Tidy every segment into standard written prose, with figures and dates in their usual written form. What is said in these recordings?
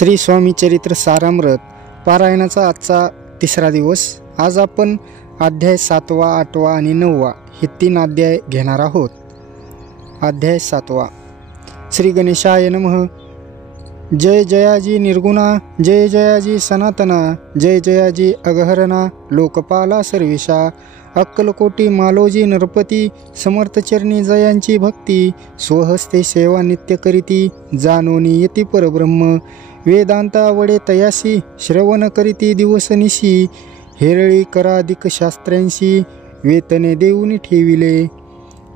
श्री स्वामी चरित्र सारामृत पारायणाचा आजचा तिसरा दिवस। आज आपण अध्याय 7वा, 8वा आणि 9वा हे 3 अध्याय घेणार आहोत। अध्याय 7वा। श्री गणेशाय नमः। जय जयाजी निर्गुणा, जय जयाजी सनातना, जय जयाजी अगहरणा, लोकपाला सर्वेशा, अक्कलकोटी मालोजी नरपती, समर्थचरणी जयांची भक्ती, स्वहस्ते सेवा नित्य करीती, जानोनी येती परब्रह्म, वेदांता वडे तयासी, श्रवण करीती दिवसनिशी, हेरळी कराधिक शास्त्र्यांशी, वेतने देऊनी ठेविले।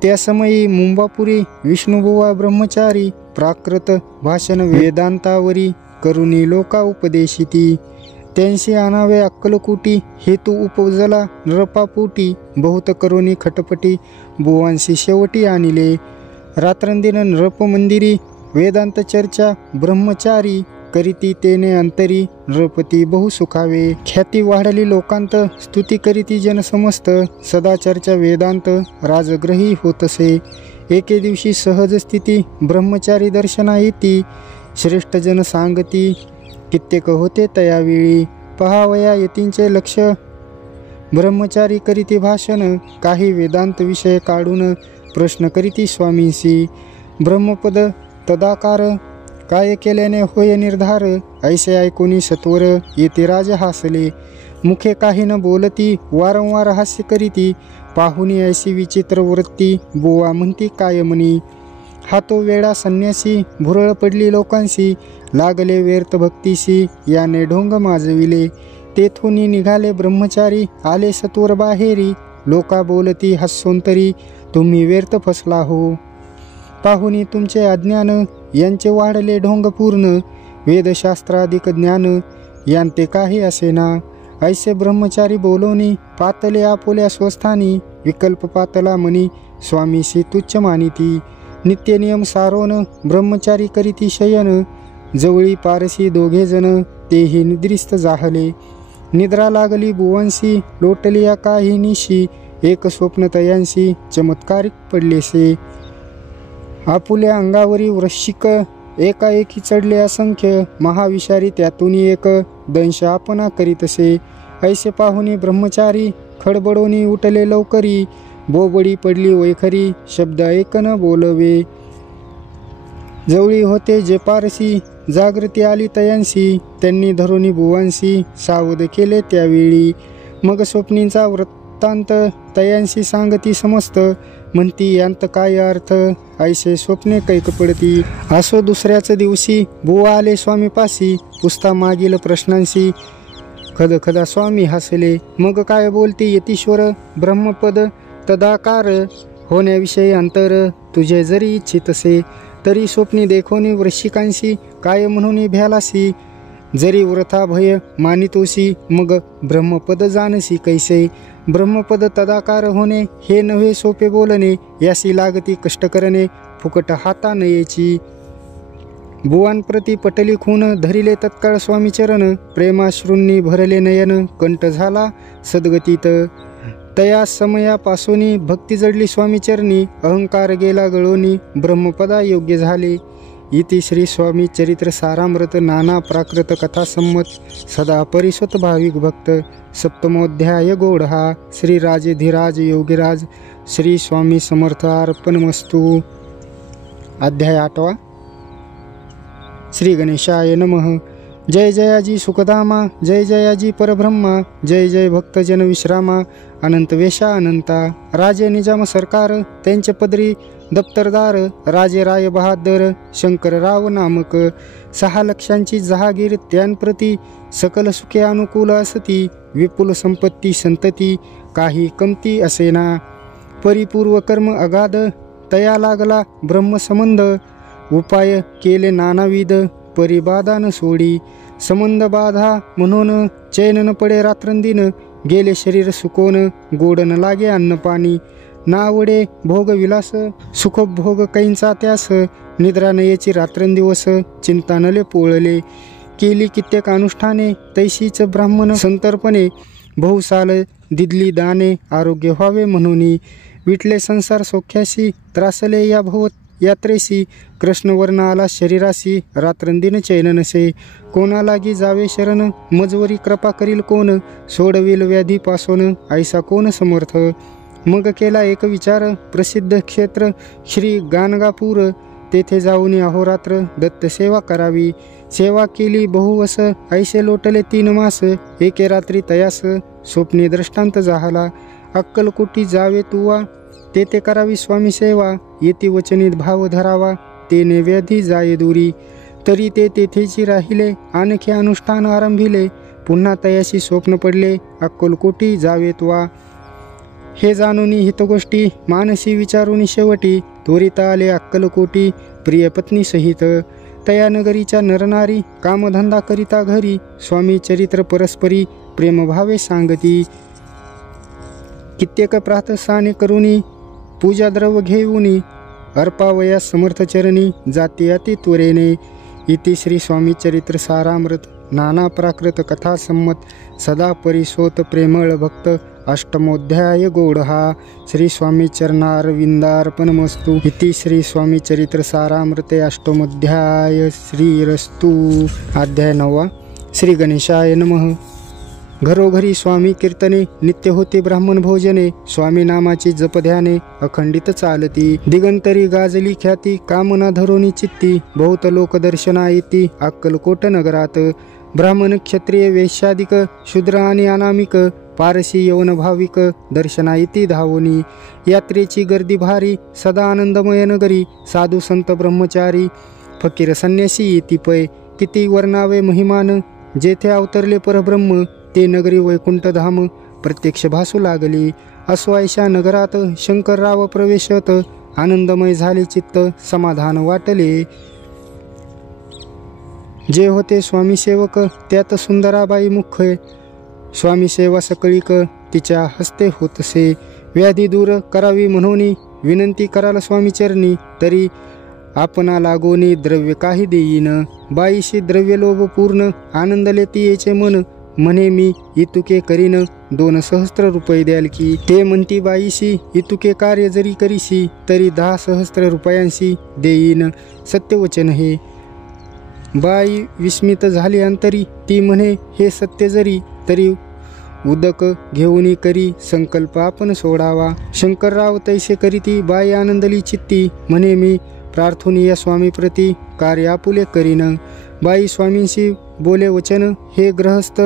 त्या समयी मुंबापुरी विष्णुबुवा ब्रह्मचारी, प्राकृत भाषण वेदांतावरी, करुणी लोका उपदेशिती, त्यांशी आणावे अक्कलकोटी, हेतू उपजला नरपापोटी, बहुत करुणी खटपटी, बुवांशी शेवटी आणिले। रात्रंदिन नरप मंदिरी, वेदांत चर्चा ब्रह्मचारी, करीती तेने अंतरी, नृपती बहु सुखावे। ख्याती वाढली लोकांत, स्तुती करीती जन समस्त, सदा चर्चा वेदांत, राजग्रही होतसे। एके दिवशी सहज स्थिती, ब्रह्मचारी दर्शना येती, श्रेष्ठ जन सांगती, कित्येक होते तयावेळी, पहावया यतींचे लक्ष, ब्रह्मचारी करीती भाषण, काही वेदांत विषय काढून, प्रश्न करीती स्वामींशी, ब्रह्मपद तदाकार, काय केल्याने होय निर्धार, ऐसे ऐकोनी सत्वर, येते राज हासले, मुखे काही न बोलती, वारंवार हास्य करीती, पाहुनी ऐसी विचित्र वृत्ती, बुवा म्हणती काय म्हणी, हा तो वेळा संन्यासी, भुरळ पडली लोकांशी, लागले व्यर्थ भक्तीशी, याने ढोंग माजविले। तेथून निघाले ब्रह्मचारी, आले सत्वर बाहेरी, लोका बोलती हसोंतरी, तुम्ही व्यर्थ फसला हो, पाहुनी तुमचे अज्ञान, यांचे वाढले ढोंग पूर्ण, वेदशास्त्राधिक ज्ञान, यांते काही असेना, ऐसे ब्रह्मचारी बोलोनी, पातले आपोल्या स्वस्थानी, विकल्प पातला मनी, स्वामीशी तुच्छ मानिती, नित्य नियम सारोन, ब्रह्मचारी करीती शयन, जवळी पारसी दोघे जण, तेही निद्रिस्त जाहले। निद्रा लागली बुवांशी, लोटलिया काही निशी, एक स्वप्न तयांशी, चमत्कारिक पडलेसे। आपुल्या अंगावरी वृश्चिक, एकाएकी चढले असंख्य, महाविषारी त्यातून एक, दंश आपणा करीतसे। ऐसे पाहुनी ब्रह्मचारी, खडबडोनी उठले लवकरी, बोबडी पडली वैखरी, शब्द ऐकन बोलवे। जवळी होते जे पारसी, जागृती आली तयांशी, त्यांनी धरुनी बुवांशी, सावध केले त्यावेळी, मग स्वप्नींचा वृत्तांत तयांशी सांगती समस्त, म्हणती यांत काय अर्थ, ऐसे स्वप्ने कैक पडती। असो दुसऱ्याच दिवशी, बुवा आले स्वामीपाशी, पुसता मागील प्रश्नांशी, खदखदा स्वामी हसले, मग काय बोलती यतीश्वर, ब्रह्मपद तदाकार, होण्याविषयी अंतर, तुझे जरी इच्छितसे, तरी स्वप्नी देखोनी वृश्चिकांशी, काय म्हणून भ्यालासी, जरी वृथा भय मानितोसी, मग ब्रह्मपद जानसी कैसे, ब्रह्मपद तदाकार होणे, हे नव्हे सोपे बोलणे, यासी लागती कष्ट करणे, फुकट हाता नयेची। बुवांप्रती पटली खून, धरिले तत्काळ स्वामीचरण, प्रेमाश्रूंनी भरले नयन, कंठ झाला सद्गतीत, तया समयापासूनी भक्ती जडली स्वामीचरणी, अहंकार गेला गळोनी, ब्रह्मपदा योग्य झाले। इति श्री स्वामी चरित्र सारामृत नाना प्राकृत कथा संमत, सदा परिसुत भाविक भक्त, सप्तमोध्याय गोढा। श्री राजेधिराज योगीराज श्री स्वामी समर्थ अर्पणमस्तु। अध्याय 8वा। श्री गणेशाय नमः। जय जयाजी सुखधामा, जय जयाजी परब्रह्मा, जय जय भक्तजन विश्रामा, अनंत वेशा अनंता, राजे निजाम सरकार, त्यांचे पदरी दप्तरदार, राजे राय बहादर, शंकरराव नामक, 6 लक्षांची जहागीर त्यांप्रती, सकल सुखे अनुकूल असती, विपुल संपत्ती संतती, काही कमती असेना, परिपूर्व कर्म अगाध, तया लागला ब्रह्मसंबंध, उपाय केले नानाविध, परिबाधा सोडी, संबंध बाधा म्हणून, चैन न पडे रात्रंदिन, गेले शरीर सुकोन, गोड न लागे अन्न पाणी, नावडे भोग विलास, सुखभोग कैंचा त्यास, निद्रा नयेची रात्रंदिवस, चिंता नले पोळले, केली कित्येक अनुष्ठाने, तैशीच ब्राह्मण संतर्पणे, बहुसाल दिदली दाने, आरोग्य व्हावे म्हणून, विटले संसार सौख्याशी, त्रासले या भोवत यात्रेसी कृष्णवर्ण आला शरीरासी रात्रंदिन चैन नसे कोणा लागी जावे शरण मजवरी कृपा करील कोण सोडविल व्याधी पासोन ऐसा कोण समर्थ मग केला एक विचार प्रसिद्ध क्षेत्र श्री गाणगापूर तेथे जाऊन अहोरात्र दत्त सेवा करावी सेवा केली बहुवस ऐसे लोटले 3 मास एके रात्री तयास स्वप्ने दृष्टांत झाला अक्कलकोटी जावे तुवा तेथे करावी स्वामी सेवा येती वचनीत भाव धरावा तेने व्याधी जाये दुरी तरी ते तेथेची राहिले आणखी अनुष्ठान आरंभिले पुन्हा तयाशी स्वप्न पडले अक्कलकोटी जावे तुवा हे जाणूनी हितगोष्टी मानसी विचारुनी शेवटी त्वरित आले अक्कलकोटी प्रिय पत्नी सहित तया नगरीच्या नरनारी कामधंदा करिता घरी स्वामी चरित्र परस्परी प्रेमभावे सांगती कित्येक प्रातसाने करुनी पूजा द्रव घेऊनी अर्पावया समर्थ चरणी जाती अति त्वरेने इति श्री स्वामी चरित्र सारामृत नाना प्राकृत कथा संमत सदा परिसोत प्रेमळ भक्त अष्टमोध्याय गौडहा श्री स्वामी चरणारविंदार्पणमस्तु इति श्री स्वामी चरित्र सारामृते अष्टमोध्याय श्रीरस्तु अध्याय 9 श्री गणेशाय नमः घरोघरी स्वामी कीर्तने नित्य होते ब्राह्मण भोजने स्वामी नामाची जपध्याने अखंडित चालती दिगंतरी गाजली ख्याती कामना धरोनी चित्ती बहुत लोक दर्शना येती अक्कलकोट नगरात ब्राह्मण क्षत्रिय वैश्यादिक शूद्र आणि अनामिक पारसी यवन भाविक दर्शना येती धावोनी यात्रेची गर्दी भारी सदा आनंदमय नगरी साधू संत ब्रह्मचारी फकीर संन्यासी येती पै किती वर्णावे महिमान जेथे अवतरले परब्रह्म ते नगरी वैकुंठ धाम प्रत्यक्ष भासू लागली अस्वायशा नगरात शंकरराव प्रवेशत आनंदमय झाले चित्त समाधान वाटले जे होते स्वामी सेवक त्यात सुंदराबाई मुख्य स्वामी सेवा सकळीक तिच्या हस्ते होतसे व्याधी दूर करावी म्हणून विनंती कराल स्वामी चरणी तरी आपणा लागोनी द्रव्य काही देईन बाईशी द्रव्य लोभ पूर्ण आनंद लेती येचे मन म्हणे मी इतुके करीन 2 सहस्त्र रुपये द्याल की ते म्हणती बाईशी इतुके कार्य जरी करीशी तरी 10 सहस्त्र रुपयांशी देईन सत्यवचन हे बाई विस्मित झाली अंतरी ती म्हणे हे सत्य जरी तरी उदक घेऊनी करी संकल्प आपण सोडावा शंकरराव तैसे करीती बाई आनंदली चित्ती म्हणे मी प्रार्थनीय स्वामी प्रती कार्य आपुले करीन बाई स्वामींशी बोले वचन हे गृहस्थ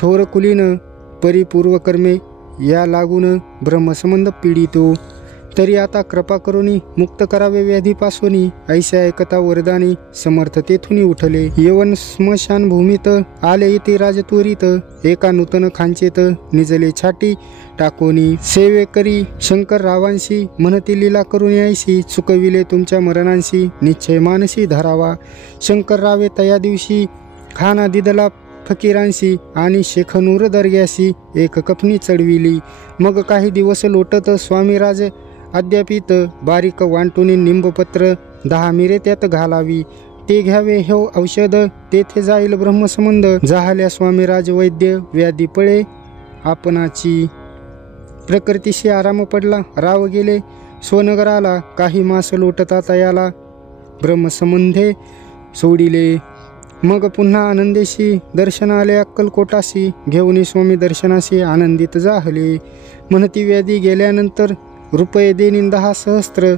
थोर कुलीन परिपूर्व कर्मे या लागून ब्रह्मसंबंध पीडितो तरी आता कृपा करूनी मुक्त करावे व्याधीपासूनी ऐशा ऐकता वरदानी समर्थ तेथुनी उठले यवन स्मशान भूमीत आले इथे राजत्वरीत एका नूतन खांचेत निजले छाटी टाकोनी सेवे करी शंकर रावांशी म्हणती लीला करून ऐशी चुकविले तुमच्या मरणांशी निश्चय मानसी धरावा शंकर रावे तया दिवशी खाना दिदला फकीरांशी आणि शेखनूर दर्ग्याशी एक कपनी चढविली मग काही दिवस लोटत स्वामीराज अद्यापित बारीक वांटुनी निंबपत्र 10 मिरे त्यात घालावी ते घ्यावे हे औषध तेथे जाईल ब्रह्मसंबंध जाहल्या स्वामीराज वैद्य व्याधी पळे आपणाची प्रकृतीशी आराम पडला राव गेले स्वनगराला काही मास लोटता तयाला ब्रह्मसंबंधे सोडिले मग पुन्हा आनंदेशी दर्शनाले अक्कलकोटाशी घेऊन स्वामी दर्शनाशी आनंदित जाहले म्हणती व्याधी गेल्यानंतर रुपये देनीन 10 सहस्त्र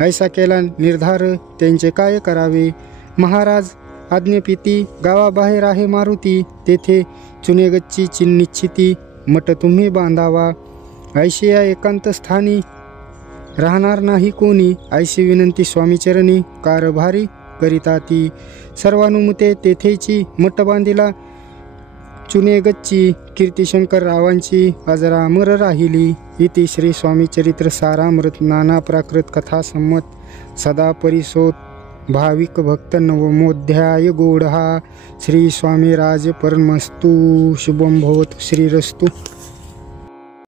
ऐसा केला निर्धार त्यांचे काय करावे महाराज आज्ञेपिती गावाबाहेर आहे मारुती तेथे चुनेगच्ची चिन्निच्छिती मठ तुम्ही बांधावा ऐशी या एकांत स्थानी राहणार नाही कोणी ऐशी विनंती स्वामीचरणी कारभारी करिता ती सर्वानुमते तेथेची मठ बांधिला चुनेगच्ची कीर्तिशंकर रावांची अजरामर राहिली इति श्री स्वामी चरित्र सारामृत नाना प्राकृत कथा संमत सदा परिसोत भाविक भक्त नवमोध्याय गौडहा श्री स्वामी राज परमस्तु शुभम भवतु श्रीरस्तु।